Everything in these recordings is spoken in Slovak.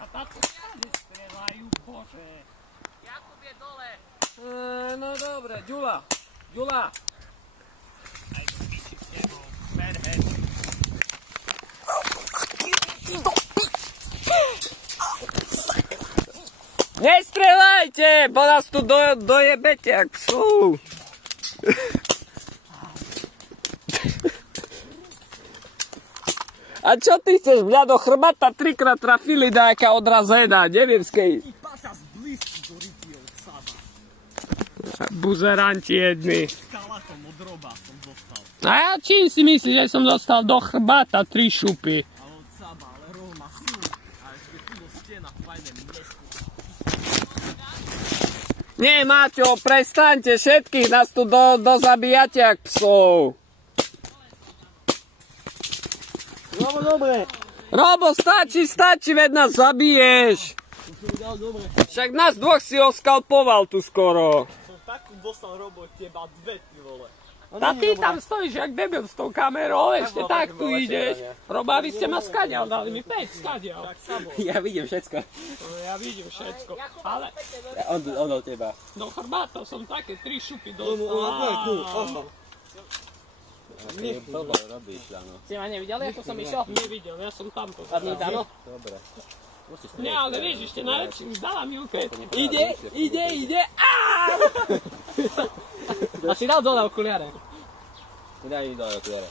A táto stále strelajú, bože. Jakub je dole. No dobre, Ďula. Ďula. Aj do piči s tebou. Berhead. Nestrelajte, bo nás tu dojebete, jak psú. A čo ty chceš, mňa do chrbata 3-krát trafili nejaká odrazená, neviem z kej. Ty pasa z blízky do ryti od sada. Buzeranti jedni. Skalatom od roba som dostal. A ja čím si myslíš, že som dostal do chrbata 3 šupy? Ale od saba, ale roh má silu. A ešte tu do stena fajné miesto. Nie, Maťo, prestaňte, všetkých nás tu dozabíjate jak psov. Robo, dobre. Robo, stačí, veď nás zabiješ. Však nás dvoch si oskalpoval tu skoro. Som takú dostal, Robo, teba dve, ty vole. A ty tam stojíš jak debil s tou kamerou, ešte tak tu ideš. Roba, vy ste ma skadial, dali mi 5 skadial. Ja vidím všetko. Ja vidím všetko, ale On od teba. do chrbátov som také 3 šupy Aha. dostal. Ty blbo robíš, áno. Si ma nevideli, ako som išiel? Nevidel, ja som tam to. Dobre. Nie, ale vieš, ešte najlepšie mi dala Milke. Ide, aaaa! A si dal dole okuliare? Daj mi dole okuliare.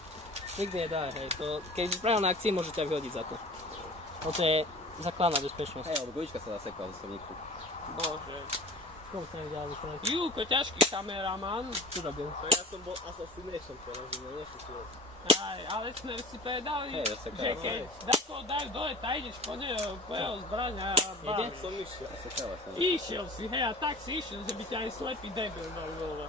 Nikdy nedaj, hej, to keď si práve na akcii, môžete ťa vyhodiť za to. To je základná bezpečnosť. Hej, lebo gulička sa zasekla do slovníku. Bože. Komu sa nevedela vykonať? Júko, ťažký kameraman. Čo robil? Ja som bol assassination challenge, nešutil. Aj, ale sme si povedali, Hej, zasekal, že keď dajú dole, tá ideš po jeho zbraň a Ide? Som išiel. Zasekala sa. išiel si, hej, a tak si išiel, že by ťa aj slepý debil dal dole.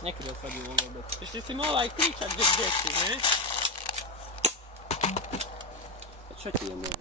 Nekryl sa divo vôbec. Ešte si mohol aj kričať, že kde si, ne? A čo ti je môj?